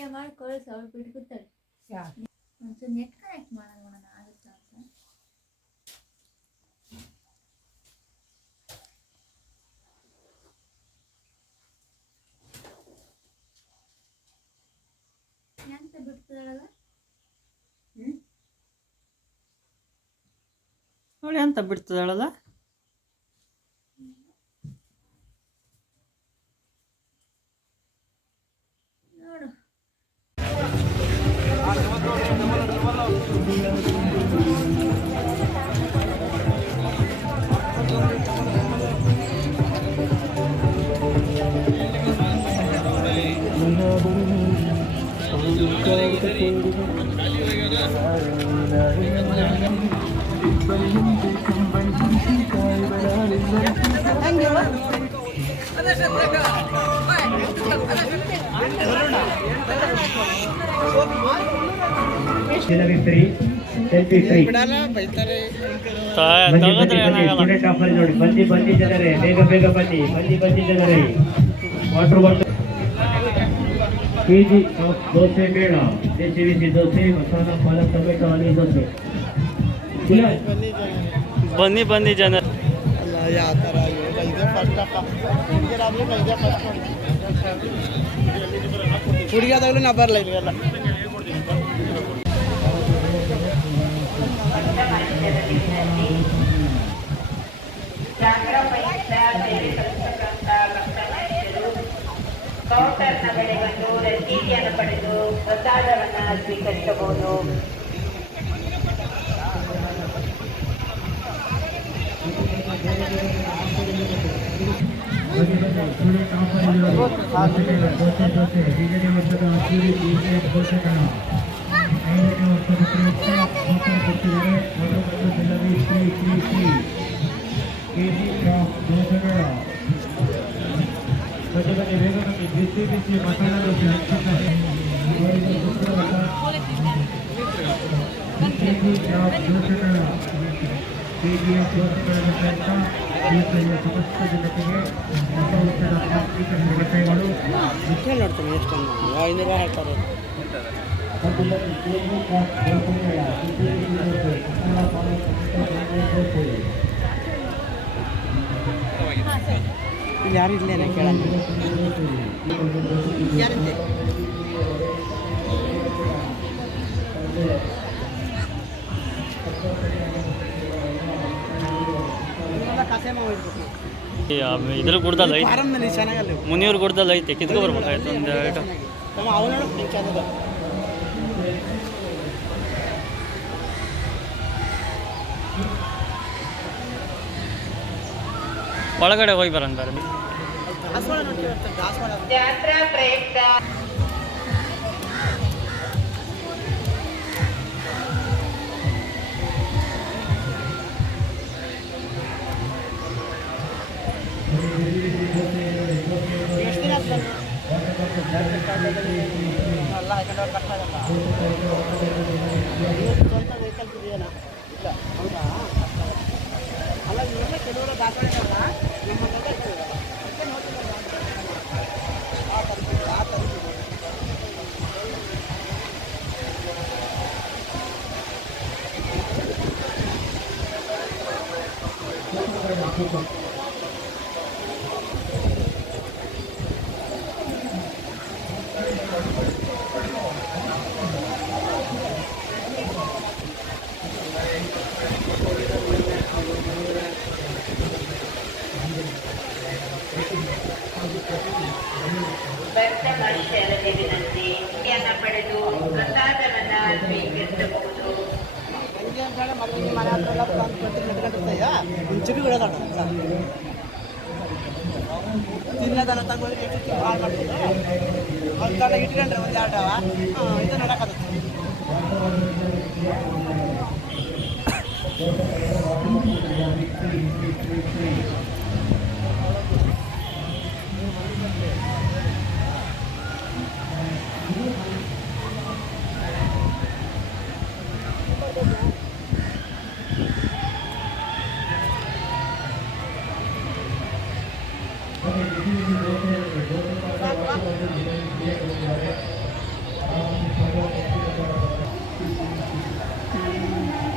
Video ಮಾಡಿ ಕಳಿಸಿ ಅವ್ರು ಬಿಟ್ಕೊತಾರೆ. ಒಂಚೂರು ನೆಟ್ ಕನೆಕ್ಟ್ ಮಾಡೋಣ ಆಗುತ್ತಾ ಅಂತ. ಎಂತ ಬಿಡ್ತದಲ್ಲ ನೋಡಿ, ಎಂತ ಬಿಡ್ತದಳಲ್ಲ. ನೋಡು ನೋಡಿ ಬನ್ನಿ ಬನ್ನಿ ಜನರೇ, ಬೇಗ ಬೇಗ ಬನ್ನಿ, ಬನ್ನಿ ಬನ್ನಿ ಜನರೇ. ವಾಟರ್ ಬಾಟಲ್ ಕೆಜಿ ದೋಸೆ ಬೇಡ, ದೇಸಿ ಬಿಸಿ ದೋಸೆ, ಮಸಾಲ ಪಾಲಕ್ ಟೊಮೆಟೊ ಆಲೂ ದೋಸೆ. ಬನ್ನಿ ಬನ್ನಿ ಜನ. ಯಾವ ಥರ ಇದೆ ಫಸ್ಟ್ ಹುಡುಗಿಯಾದಾಗಲೂ ನಾ ಬರಲ್ಲ ಇದೆಲ್ಲ. ಕೌಂಟರ್ನ ಬಳಿ ಬಂದು ರಸೀದಿಯನ್ನು ಪಡೆದು ಪ್ರಸಾದವನ್ನು ಸ್ವೀಕರಿಸಬಹುದು. ಬಿಸಿ ಬಿಸಿ ಮಸಾಲ ದೋಸೆ KGF ದೋಸೆಗಳನ್ನು ಸಹಿತ ದೇಶದ ಸಮಸ್ತ ಜನತೆಗೆ ಹೊಸ ವರ್ಷದ ಆರ್ಥಿಕ ಶುಭಾಶಯಗಳು. ನೋಡ್ತೀನಿ ಎಷ್ಟೊಂದು 500 ಹೇಳ್ತಾರೆ. ಇಲ್ಲಿ ಯಾರು ಇಲ್ಲೇನೆ ಕೇಳೋಣ. ಯಾರಂತೆ ಇದ್ರ ಗುಡ್ದಲ್ಲ ಐತೆ, ಆರಾಮಲ್ಲಿ ಚೆನ್ನಾಗಲ್ಲ. ಮುನಿಯವ್ರ ಗುಡ್ದಲ್ಲ ಐತೆ, ಕಿತ್ಕೊ ಬರ್ಬೇಕಾಯ್ತು ಒಂದು ಎರಡು. ಒಳಗಡೆ ಹೋಗಿ ಬರೋಣ ಬೇರೆ. ಜಾತ್ರಾ ಪ್ರಯುಕ್ತ ಸ್ವಂತ ವೆಹಿಕಲ್ಸ್ ಇದೆಯಲ್ಲ ಇಲ್ಲ ಹೌದಾ? ಅಲ್ಲ ಇವೆಲ್ಲ ಕೆಲವರು ದಾಖಲೆಗಳಲ್ಲ ನಮ್ಮ ಭಕ್ತ ಮನುಷ್ಯರಲ್ಲಿ ವಿನಂತಿಯನ್ನು ಪಡೆದು ಪ್ರಸಾದವನ್ನು ಸ್ವೀಕರಿಸಬಹುದು. ಹಂಗೆ ಅಂತ ಹೇಳಿ ಮದುವೆ ಮನೆ ಹತ್ರ ಎಲ್ಲ ನೆಟ್ಕೊಂಡಿರ್ತಾಯ ಚಿರು ಬಿಡೋದಾಡ ತಿನ್ನೋದನ್ನ ತಗೊಂಡು ಎಷ್ಟು ಹಾಳು ಮಾಡ್ಬೋದು. ಅವ್ರ ಇಟ್ಕೊಂಡ್ರೆ ಒಂದು ಎರಡು ಇದು ನೋಡೋಕ್ಕಾಗುತ್ತೆ.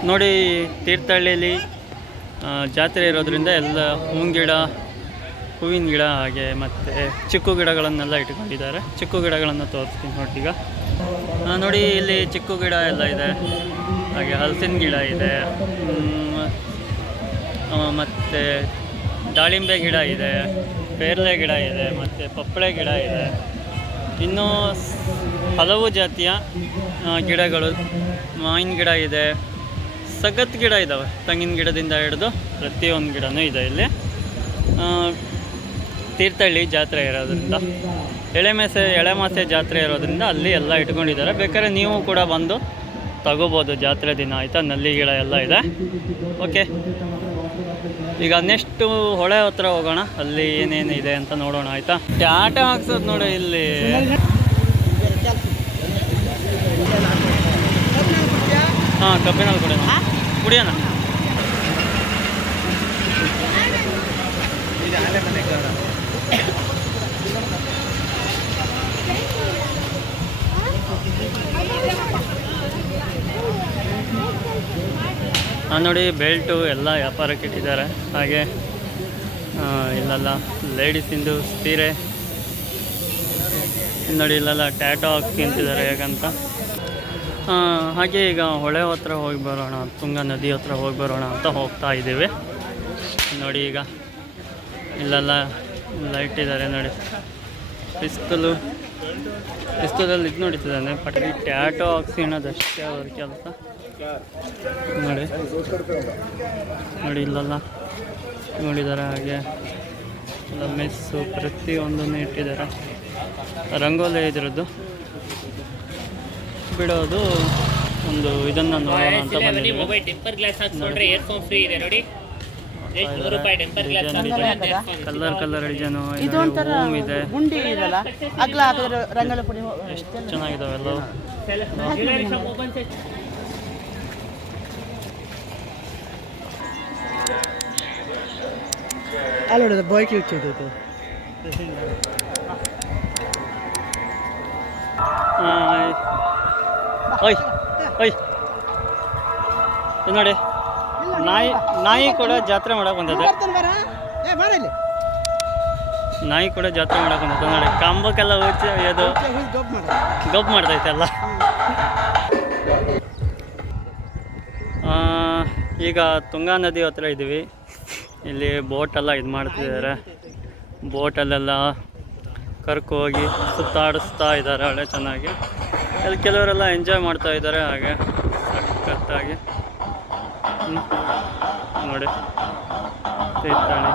ನೋಡಿ ತೀರ್ಥಹಳ್ಳಿಯಲ್ಲಿ ಜಾತ್ರೆ ಇರೋದ್ರಿಂದ ಎಲ್ಲ ಹೂವಿನ ಗಿಡ ಹಾಗೆ ಮತ್ತು ಚಿಕ್ಕು ಗಿಡಗಳನ್ನೆಲ್ಲ ಇಟ್ಕೊಂಡಿದ್ದಾರೆ. ಚಿಕ್ಕು ಗಿಡಗಳನ್ನು ತೋರಿಸ್ತೀನಿ ನೋಡಿ. ಈಗ ನೋಡಿ ಇಲ್ಲಿ ಚಿಕ್ಕು ಗಿಡ ಎಲ್ಲ ಇದೆ, ಹಾಗೆ ಹಲಸಿನ ಗಿಡ ಇದೆ, ಮತ್ತು ದಾಳಿಂಬೆ ಗಿಡ ಇದೆ, ಪೇರಲೆ ಗಿಡ ಇದೆ, ಮತ್ತು ಪಪ್ಪಳೆ ಗಿಡ ಇದೆ. ಇನ್ನೂ ಹಲವು ಜಾತಿಯ ಗಿಡಗಳು, ಮಾವಿನ ಗಿಡ ಇದೆ, ಸಗತ್ ಗಿಡ ಇದ್ದಾವೆ. ತೆಂಗಿನ ಗಿಡದಿಂದ ಹಿಡಿದು ಪ್ರತಿಯೊಂದು ಗಿಡನೂ ಇದೆ ಇಲ್ಲಿ. ತೀರ್ಥಹಳ್ಳಿ ಜಾತ್ರೆ ಇರೋದ್ರಿಂದ, ಎಳೆಮಾಸೆ ಜಾತ್ರೆ ಇರೋದ್ರಿಂದ ಅಲ್ಲಿ ಎಲ್ಲ ಇಟ್ಕೊಂಡಿದ್ದಾರೆ. ಬೇಕಾದ್ರೆ ನೀವು ಕೂಡ ಬಂದು ತಗೋಬೋದು ಜಾತ್ರೆ ದಿನ, ಆಯಿತಾ. ನಲ್ಲಿ ಗಿಡ ಎಲ್ಲ ಇದೆ. ಓಕೆ, ಈಗ ನೆಕ್ಸ್ಟು ಹೊಳೆ ಹತ್ರ ಹೋಗೋಣ, ಅಲ್ಲಿ ಏನೇನು ಇದೆ ಅಂತ ನೋಡೋಣ, ಆಯಿತಾ. ಆಟ ಹಾಕ್ಸೋದು ನೋಡಿ ಇಲ್ಲಿ. ಹಾಂ, ಕಬ್ಬಿನಲ್ಲಿ ಕುಡಿಯೋಣ. ನೋಡಿ ಬೆಲ್ಟು ಎಲ್ಲ ವ್ಯಾಪಾರಕ್ಕೆ ಇಟ್ಟಿದ್ದಾರೆ. ಹಾಗೆ ಇಲ್ಲೆಲ್ಲ ಲೇಡೀಸಿಂದು ಸೀರೆ ನೋಡಿ, ಇಲ್ಲೆಲ್ಲ ಟ್ಯಾಟೋ ಹಾಕ್ತಿದ್ದಾರೆ ಹೇಗಂತ. ಹಾಗೆ ಈಗ ಹೊಳೆ ಹತ್ರ ಹೋಗಿ ಬರೋಣ, ತುಂಗಾ ನದಿ ಹತ್ರ ಹೋಗಿ ಬರೋಣ ಅಂತ ಹೋಗ್ತಾ ಇದ್ದೀವಿ. ನೋಡಿ ಈಗ ಇಲ್ಲೆಲ್ಲ ಲೈಟ್ ಇದ್ದಾರೆ ನೋಡಿ. ಪಿಸ್ತೂಲಲ್ಲಿ ಇದು ನೋಡಿತಿದ್ದಾನೆ ಪಟ್ಟಿ. ಟ್ಯಾಟೋ ಹಾಕ್ಸಿಣದಷ್ಟೇ ಅವ್ರ ಕೆಲಸ ನೋಡಿ ಇಲ್ಲೆಲ್ಲ ನೋಡಿದ್ದಾರೆ. ಹಾಗೆ ಎಲ್ಲ ಮೆಸ್ಸು ಪ್ರತಿಯೊಂದನ್ನು ಇಟ್ಟಿದ್ದಾರೆ. ರಂಗೋಲಿ ಇದ್ರದ್ದು ಬಿಡೋದು ಒಂದು ಇದನ್ನು ನೋಡೋಣ ಅಂತ ಬಂದಿದ್ದೀವಿ. ಕಲರ್ ಡಿಸೈನು ಇದೆ, ಎಷ್ಟು ಚೆನ್ನಾಗಿದಾವೆ ಎಲ್ಲವೂ. ಓಯ್ ಓಯ್ ನೋಡಿ, ನಾಯಿ ಕೂಡ ಜಾತ್ರೆ ಮಾಡಕ್ಕೆ ಬಂದದೆ. ನಾಯಿ ಕೂಡ ಜಾತ್ರೆ ಮಾಡಕ್ಕೆ ಬಂದದೆ ನೋಡಿ. ಕಂಬಕ್ಕೆಲ್ಲ ಹೋಗಿ ಅದು ಗಬ್ ಮಾಡ್ತೈತೆ ಎಲ್ಲ. ಈಗ ತುಂಗಾ ನದಿ ಹತ್ರ ಇದ್ದೀವಿ. ಇಲ್ಲಿ ಬೋಟೆಲ್ಲ ಇದು ಮಾಡ್ತಿದ್ದಾರೆ. ಬೋಟಲ್ಲೆಲ್ಲ ಕರ್ಕೊ ಹೋಗಿ ಸುತ್ತಾಡಿಸ್ತಾ ಇದ್ದಾರೆ ಒಳ್ಳೆ ಚೆನ್ನಾಗಿ. ಇಲ್ಲಿ ಕೆಲವರೆಲ್ಲ ಎಂಜಾಯ್ ಮಾಡ್ತಾ ಇದ್ದಾರೆ. ಹಾಗೆ ಸಖತ್ತಾಗಿ ನೋಡಿ ತೀರ್ಥಹಳ್ಳಿ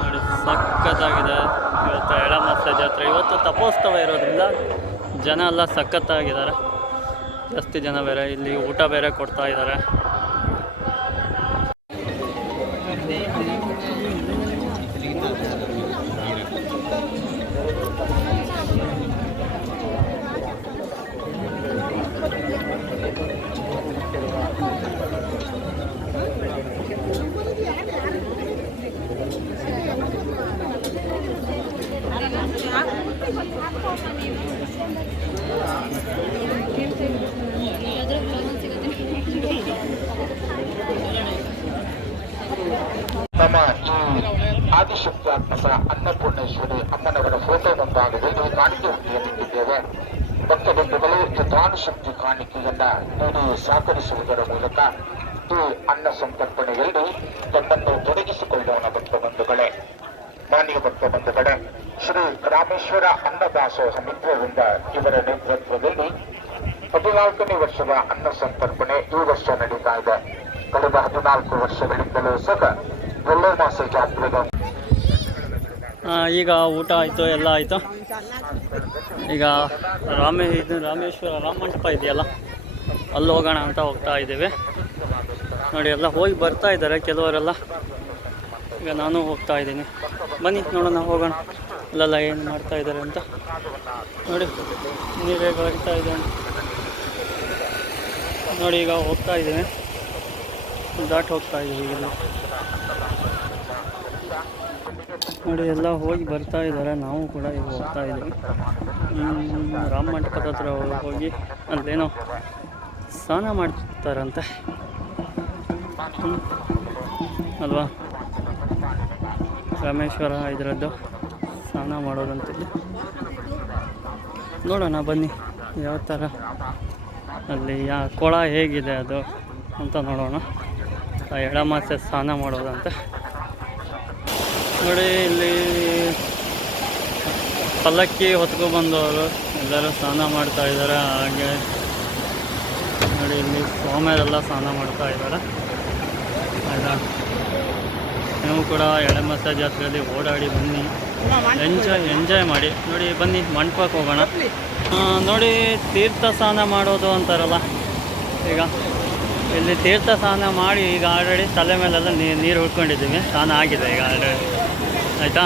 ನೋಡಿ, ಸಖತ್ತಾಗಿದೆ. ಇವತ್ತು ಎಳಮಾಸ ಜಾತ್ರೆ, ಇವತ್ತು ತಪೋತ್ಸವ ಇರೋದ್ರಿಂದ ಜನ ಎಲ್ಲ ಸಖತ್ತಾಗಿದ್ದಾರೆ. ಜಾಸ್ತಿ ಜನ ಬೇರೆ, ಇಲ್ಲಿ ಊಟ ಬೇರೆ ಕೊಡ್ತಾ ಇದ್ದಾರೆ. ನಮ್ಮ ಈ ಆದಿಶಕ್ತ್ಯಾತ್ಮಕ ಅನ್ನಪೂರ್ಣೇಶ್ವರಿ ಅಮ್ಮನವರ ಫೋಟೋ ಮುಂಭಾಗದಲ್ಲಿ ಕಾಣಿಕೆ ಹುಟ್ಟಿಯಲ್ಲಿದ್ದೇವೆ. ಭಕ್ತ ಬಂಧುಗಳು ಯಥಾನುಶಕ್ತಿ ಕಾಣಿಕೆಯನ್ನ ನೀಡಿ ಸಹಕರಿಸುವುದರ ಮೂಲಕ ಈ ಅನ್ನ ಸಂತರ್ಪಣೆಯಲ್ಲಿ ತಮ್ಮನ್ನು ತೊಡಗಿಸಿಕೊಳ್ಳೋಣ. ಭಕ್ತ ಬಂಧುಗಳೇ, ಮಾನ್ಯ ಭಕ್ತ ಬಂಧುಗಳೇ, ಶ್ರೀ ರಾಮೇಶ್ವರ ಅನ್ನದಾಸೋಹ ಮಿತ್ರರಿಂದ ಇವರ ನೇತೃತ್ವದಲ್ಲಿ 14ನೇ ವರ್ಷದ ಅನ್ನ ಸಂತರ್ಪಣೆ ಈ ವರ್ಷ ನಡೀತಾ ಇದೆ. ಕಳೆದ 14 ವರ್ಷಗಳಿಂದಲೂ ಸಹ ಎಳ್ಳೆಮಾಸೆ ಜಾತ್ರೆಗೆ ಈಗ ಊಟ ಆಯಿತು, ಎಲ್ಲ ಆಯಿತು. ಈಗ ರಾಮೇಶ್ವರ ರಾಮ ಮಂಟಪ ಇದೆಯಲ್ಲ, ಅಲ್ಲಿ ಹೋಗೋಣ ಅಂತ ಹೋಗ್ತಾ ಇದ್ದೀವಿ. ನೋಡಿ ಎಲ್ಲ ಹೋಗಿ ಬರ್ತಾ ಇದ್ದಾರೆ ಕೆಲವರೆಲ್ಲ. ಈಗ ನಾನು ಹೋಗ್ತಾ ಇದ್ದೀನಿ. ಬನ್ನಿ ನೋಡೋಣ, ಹೋಗೋಣ ಅಲ್ಲೆಲ್ಲ ಏನು ಮಾಡ್ತಾ ಇದ್ದಾರೆ ಅಂತ. ನೋಡಿ ನೀರು ಹೇಗೆ ಹರಿತಾ ಇದೆ ನೋಡಿ. ಈಗ ಹೋಗ್ತಾ ಇದ್ದೀನಿ, ದಾಟ್ ಹೋಗ್ತಾ ಇದ್ದೀವಿ. ಈಗ ನೋಡಿ ಎಲ್ಲ ಹೋಗಿ ಬರ್ತಾ ಇದ್ದಾರೆ, ನಾವು ಕೂಡ ಈಗ ಹೋಗ್ತಾ ಇದ್ದೀವಿ. ರಾಮ ಮಂಟಪದ ಹತ್ರ ಹೋಗಿ ಅಲ್ಲೇನೋ ಸ್ನಾನ ಮಾಡ್ತಾರಂತೆ ಅಲ್ವಾ, ರಾಮೇಶ್ವರ ಇದರದ್ದು ಸ್ನಾನ ಮಾಡೋದಂತಿಲ್ಲ. ನೋಡೋಣ ಬನ್ನಿ ಯಾವ ಥರ ಅಲ್ಲಿ ಕೊಳ ಹೇಗಿದೆ ಅದು ಅಂತ ನೋಡೋಣ. ಎಡಮಾಸೆ ಸ್ನಾನ ಮಾಡೋದಂತೆ. ನೋಡಿ ಇಲ್ಲಿ ಪಲ್ಲಕ್ಕಿ ಹೊತ್ಕೊಬಂದವರು ಎಲ್ಲರೂ ಸ್ನಾನ ಮಾಡ್ತಾ ಇದ್ದಾರೆ. ಹಾಗೆ ನೋಡಿ ಇಲ್ಲಿ ಸ್ವಾಮಿಯರೆಲ್ಲ ಸ್ನಾನ ಮಾಡ್ತಾ ಇದ್ದಾರೆ. ಆಯಿತಾ, ನೀವು ಕೂಡ ಎಡಮಾಸೆ ಜಾತ್ರೆಯಲ್ಲಿ ಓಡಾಡಿ ಬನ್ನಿ, ಎಂಜಾಯ್ ಮಾಡಿ. ನೋಡಿ ಬನ್ನಿ ಮಂಟಪಕ್ಕೆ ಹೋಗೋಣ. ನೋಡಿ ತೀರ್ಥ ಸ್ನಾನ ಮಾಡೋದು ಅಂತಾರಲ್ಲ, ಈಗ ಇಲ್ಲಿ ತೀರ್ಥ ಸ್ನಾನ ಮಾಡಿ ಈಗ ಆಲ್ರೆಡಿ ತಲೆ ಮೇಲೆಲ್ಲ ನೀರು ಉಳ್ಕೊಂಡಿದ್ದೀವಿ. ಸ್ನಾನ ಆಗಿದೆ ಈಗ ಆಲ್ರೆಡಿ. ಆಯಿತಾ,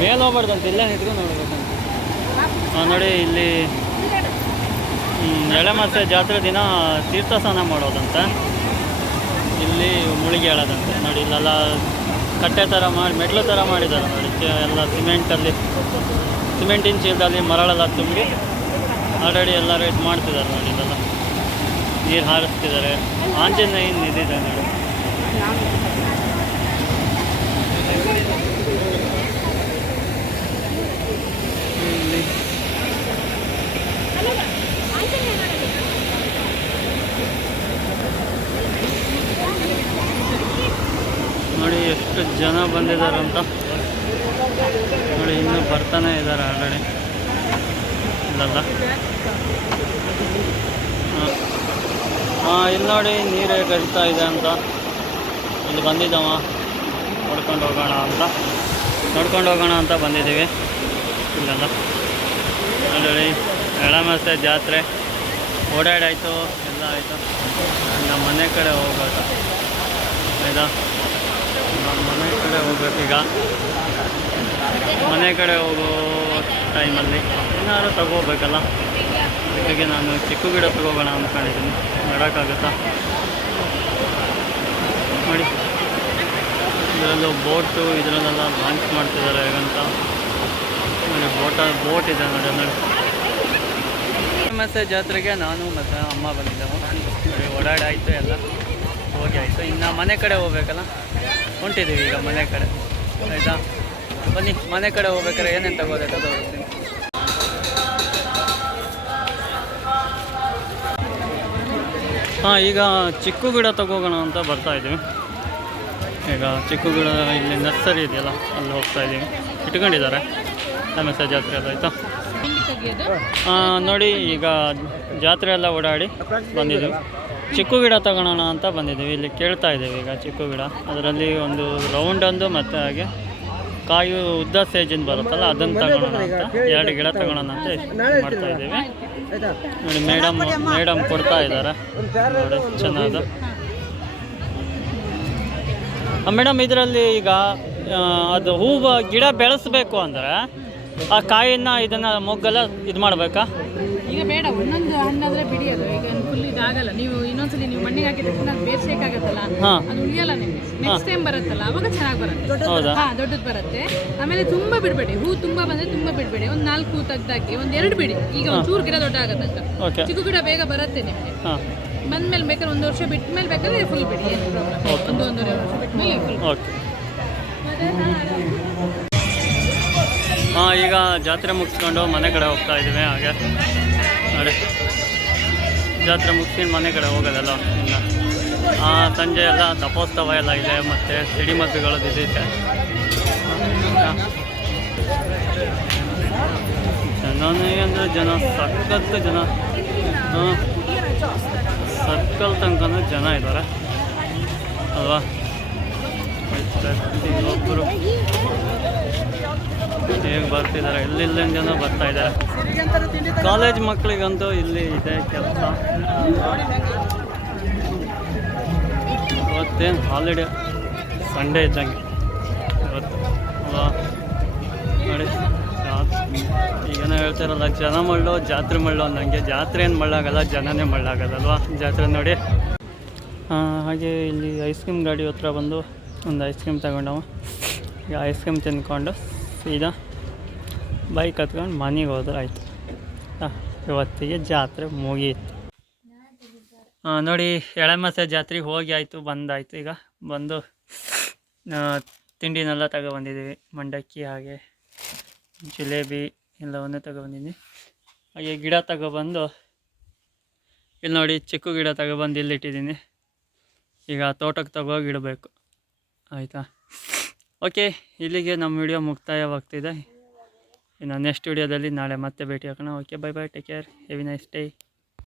ಮೇಲೆ ಹೋಗ್ಬಾರ್ದಂತ ಇಲ್ಲೇ ನಿಂತ್ಕೊಂಡು ನೋಡ್ಬೇಕಂತ. ನೋಡಿ ಇಲ್ಲಿ ಎಳೆಮಾಸೆ ಜಾತ್ರೆ ದಿನ ತೀರ್ಥ ಸ್ನಾನ ಮಾಡೋದಂತೆ. ಇಲ್ಲಿ ಮುಳುಗಿ ಹೇಳೋದಂತೆ. ನೋಡಿ ಇಲ್ಲೆಲ್ಲ ಕಟ್ಟೆ ಥರ ಮಾಡಿ ಮೆಟ್ಲು ಥರ ಮಾಡಿದ್ದಾರೆ ನೋಡಿ. ಎಲ್ಲ ಸಿಮೆಂಟಿನ ಚೀಲದಲ್ಲಿ ಮರಳೆಲ್ಲ ತುಂಬಿ ಆಲ್ರೆಡಿ ಎಲ್ಲರೂ ಇದು ಮಾಡ್ತಿದ್ದಾರೆ ನೋಡಿ. ಇದೆಲ್ಲ ನೀರು ಹಾರಿಸ್ತಿದ್ದಾರೆ. ಆಂಜನೇಯನ ಇದಿದೆ ನೋಡಿ. ನೋಡಿ ಎಷ್ಟು ಜನ ಬಂದಿದ್ದಾರಂತ ನೋಡಿ. ಇನ್ನೂ ಬರ್ತಾನೆ ಇದ್ದಾರೆ ಆಲ್ರೆಡಿ ಇಲ್ಲೆಲ್ಲ. ಇಲ್ಲಿ ನೋಡಿ ನೀರು ಹೇಗೆ ಹರಿತಾ ಇದೆ ಅಂತ. ಇಲ್ಲಿ ಬಂದಿದ್ದಾವ ನೋಡ್ಕೊಂಡು ಹೋಗೋಣ ಅಂತ ಬಂದಿದ್ದೀವಿ ಇಲ್ಲೆಲ್ಲ. ನೋಡಿ ಎಳಮಾಸೆ ಜಾತ್ರೆ ಓಡಾಡಾಯಿತು, ಎಲ್ಲ ಆಯಿತು. ನಮ್ಮ ಮನೆ ಕಡೆ ಹೋಗ್ಬೇಕು. ಆಯಿತಾ, ನಮ್ಮ ಮನೆ ಕಡೆ ಹೋಗ್ಬೇಕೀಗ. ಮನೆ ಕಡೆ ಹೋಗೋ ಟೈಮಲ್ಲಿ ಏನಾದ್ರು ತಗೋಬೇಕಲ್ಲ, ಅದಕ್ಕಾಗಿ ನಾನು ಚಿಕ್ಕ ಗಿಡ ತಗೋಗೋಣ ಅಂದ್ಕೊಂಡಿದ್ದೀನಿ. ಮಾಡೋಕ್ಕಾಗುತ್ತಾ ನೋಡಿ. ಇದರಲ್ಲೂ ಇದರಲ್ಲೆಲ್ಲ ಲಾಂಚ್ ಮಾಡ್ತಿದ್ದಾರೆ ಹೇಗಂತ ನೋಡಿ. ಬೋಟ್ ಇದೆ ನೋಡಿ. ಮತ್ತೆ ಜಾತ್ರೆಗೆ ನಾನು ಮತ್ತು ಅಮ್ಮ ಬಂದಿದ್ದೆವು ನೋಡಿ. ಓಡಾಡಾಯಿತು, ಎಲ್ಲ ಹೋಗಿ ಆಯಿತು. ಇನ್ನು ಮನೆ ಕಡೆ ಹೋಗ್ಬೇಕಲ್ಲ, ಹೊಂಟಿದ್ದೀವಿ ಈಗ ಮನೆ ಕಡೆ. ಆಯಿತಾ, ಬನ್ನಿ ಮನೆ ಕಡೆ ಹೋಗ್ಬೇಕಾದ್ರೆ ಏನೇನು ತಗೋಬೇಕು ತೋರಿಸ್ತೀನಿ. ಈಗ ಚಿಕ್ಕು ಗಿಡ ತಗೋಗೋಣ ಅಂತ ಬರ್ತಾಯಿದ್ದೀವಿ. ಈಗ ಚಿಕ್ಕು ಗಿಡ ಇಲ್ಲಿ ನರ್ಸರಿ ಇದೆಯಲ್ಲ, ಅಲ್ಲಿ ಹೋಗ್ತಾಯಿದ್ದೀವಿ. ಇಟ್ಕೊಂಡಿದ್ದಾರೆ ಎಳಮಾಸೆ ಜಾತ್ರೆ ಎಲ್ಲ. ಆಯಿತಾ, ನೋಡಿ ಈಗ ಜಾತ್ರೆ ಎಲ್ಲ ಓಡಾಡಿ ಬಂದಿದ್ದೀವಿ. ಚಿಕ್ಕು ಗಿಡ ತಗೊಳ್ಳೋಣ ಅಂತ ಬಂದಿದ್ದೀವಿ. ಇಲ್ಲಿ ಕೇಳ್ತಾ ಇದ್ದೀವಿ ಈಗ ಚಿಕ್ಕು ಗಿಡ. ಅದರಲ್ಲಿ ಒಂದು ರೌಂಡೊಂದು ಮತ್ತು ಹಾಗೆ ಕಾಯಿ ಉದ್ದ ಸೈಜಿಂದ ಬರುತ್ತಲ್ಲ ಅದನ್ನು ತಗೊಳ್ಳೋಣ ಅಂತ, 2 ಗಿಡ ತಗೊಳ್ಳೋಣ ಅಂತ ಮಾಡ್ತಾ ಇದ್ದೀವಿ. ನೋಡಿ ಮೇಡಮ್ ಕೊಡ್ತಾ ಇದ್ದಾರೆ ನೋಡಿ. ಚೆನ್ನಾದ ಮೇಡಮ್, ಇದರಲ್ಲಿ ಈಗ ಅದು ಹೂವು ಗಿಡ ಬೆಳೆಸಬೇಕು ಅಂದರೆ ಆ ಕಾಯಿನ ಇದನ್ನು ಮೊಗ್ಗೆಲ್ಲ ಇದು ಮಾಡಬೇಕಾ? ಈಗ ಬೇಡ, ಒಂದೊಂದು ಹಣ್ಣಾದ್ರೆ ಬಿಡಿ. ಅದು ಈಗ ಫುಲ್ ಇದಾಗಲ್ಲ. ನೀವು ಇನ್ನೊಂದ್ಸಲಿ ನೀವು ಮಣ್ಣಿಗೆ ಹಾಕಿದ್ರೆ ಅದು ಬೇರ್ಸೇಕಾಗತ್ತಲ್ಲ, ಅದು ಉಳಿಯಲ್ಲ. ನಿಮಗೆ ನೆಕ್ಸ್ಟ್ ಟೈಮ್ ಬರುತ್ತಲ್ಲ ಅವಾಗ ಚೆನ್ನಾಗಿ ಬರುತ್ತೆ. ದೊಡ್ಡದು ಬರುತ್ತೆ. ಆಮೇಲೆ ತುಂಬಾ ಬಿಡಬೇಡಿ, ಹೂ ತುಂಬಾ ಬಂದ್ರೆ ತುಂಬಾ ಬಿಡಬೇಡಿ. ಒಂದು 4 ಹೂ ತೆಗ್ದಾಕಿ, 1-2 ಬಿಡಿ. ಈಗ ಒಂಚೂರು ಗಿಡ ದೊಡ್ಡ ಆಗತ್ತಂತ. ಚಿಕ್ಕ ಗಿಡ ಬೇಗ ಬರುತ್ತೆ ನಿಮಗೆ. ಬಂದ್ಮೇಲೆ ಬೇಕಾದ್ರೆ 1 ವರ್ಷ ಬಿಟ್ಟ ಮೇಲೆ ಬೇಕಾದ್ರೆ ಫುಲ್ ಬಿಡಿ, ಏನು ಪ್ರಾಬ್ಲಮ್. 1-1.5 ವರ್ಷ ಬಿಟ್ಟ ಮೇಲೆ ಫುಲ್. ಈಗ ಜಾತ್ರೆ ಮುಗಿಸ್ಕೊಂಡು ಮನೆ ಕಡೆ ಹೋಗ್ತಾ ಇದ್ದೀವಿ. ಹಾಗೆ ನೋಡಿ, ಜಾತ್ರೆ ಮುಗಿಸ್ಕೊಂಡು ಮನೆ ಕಡೆ ಹೋಗೋದಲ್ಲ. ಇನ್ನು ಸಂಜೆ ಎಲ್ಲ ದಪೋತ್ಸವ ಎಲ್ಲ ಇದೆ, ಮತ್ತು ಸಿಡಿಮದ್ದುಗಳದ್ದು ಇದಿದೆ. ಜನನೇ ಅಂದರೆ ಜನ, ಸಖತ್ತು ಜನ. ಸರ್ಕಲ್ ತನಕನೂ ಜನ ಇದ್ದಾರೆ ಅಲ್ವಾ. ಒಬ್ಬರು ಹೇಗೆ ಬರ್ತಿದ್ದಾರೆ, ಎಲ್ಲಿಂದ ಜನ ಬರ್ತಾ ಇದ್ದಾರೆ. ಕಾಲೇಜ್ ಮಕ್ಕಳಿಗಂತೂ ಇಲ್ಲಿ ಇದೆ ಕೆಲಸ. ಇವತ್ತೇನು ಹಾಲಿಡೇ, ಸಂಡೇ ಇದ್ದಂಗೆ ಇವತ್ತು ಅಲ್ವಾ. ನೋಡಿ ಈಗೇನೋ ಹೇಳ್ತಾರಲ್ಲ, ಜನ ಮಳ್ಳು ಜಾತ್ರೆ ಮಳ್ಳು ಅಂದಂಗೆ. ಜಾತ್ರೆ ಏನು ಮಳ್ಳಾಗಲ್ಲ, ಜನನೇ ಮಳ್ಳಾಗಲ್ಲಲ್ವಾ ಜಾತ್ರೆ ನೋಡಿ. ಹಾಗೆ ಇಲ್ಲಿ ಐಸ್ ಕ್ರೀಮ್ ಗಾಡಿ ಹತ್ರ ಬಂದು ಒಂದು ಐಸ್ ಕ್ರೀಮ್ ತಗೊಂಡವ. ಈಗ ಐಸ್ ಕ್ರೀಮ್ ತಿಂದ್ಕೊಂಡು ಸೀದಾ ಬೈಕ್ ಹತ್ಕೊಂಡು ಮನೆಗೆ ಹೋದ್ರೆ ಆಯಿತು. ಇವತ್ತಿಗೆ ಜಾತ್ರೆ ಮುಗೀತು. ನೋಡಿ ಎಳೆಮಸೆ ಜಾತ್ರೆಗೆ ಹೋಗಿ ಆಯಿತು, ಬಂದಾಯಿತು. ಈಗ ಬಂದು ತಿಂಡಿನೆಲ್ಲ ತಗೊಬಂದಿದ್ದೀವಿ. ಮಂಡಕ್ಕಿ ಹಾಗೆ ಜಿಲೇಬಿ ಎಲ್ಲವನ್ನು ತಗೊಬಂದಿದ್ದೀನಿ. ಹಾಗೆ ಗಿಡ ತಗೊಬಂದು ಇಲ್ಲಿ ನೋಡಿ ಚಿಕ್ಕು ಗಿಡ ತಗೊಬಂದು ಇಲ್ಲಿ ಇಟ್ಟಿದ್ದೀನಿ. ಈಗ ತೋಟಕ್ಕೆ ತಗೋಗಿ ಇಡಬೇಕು, ಆಯಿತಾ. ಓಕೆ, ಇಲ್ಲಿಗೆ ನಮ್ಮ ವಿಡಿಯೋ ಮುಕ್ತಾಯವಾಗ್ತಿದೆ. ಇನ್ನು ನೆಕ್ಸ್ಟ್ ವಿಡಿಯೋದಲ್ಲಿ ನಾಳೆ ಮತ್ತೆ ಭೇಟಿ ಹಾಕೋಣ. Okay, bye bye, take care, have A nice day.